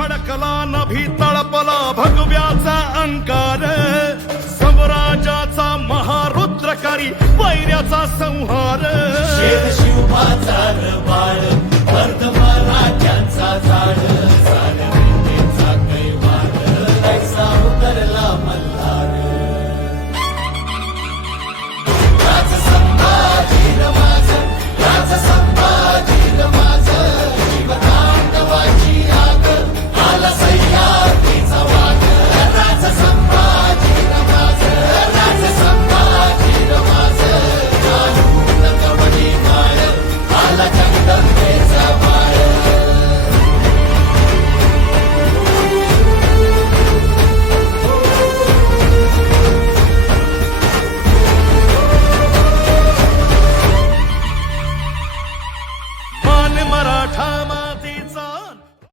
खडकला नभी तळपला भगव्याचा अंकार स्वराज्याचा महारुद्रकारी वैऱ्याचा संहार शिवबाचा बाळ अर्ध मराठ्यांचा झाड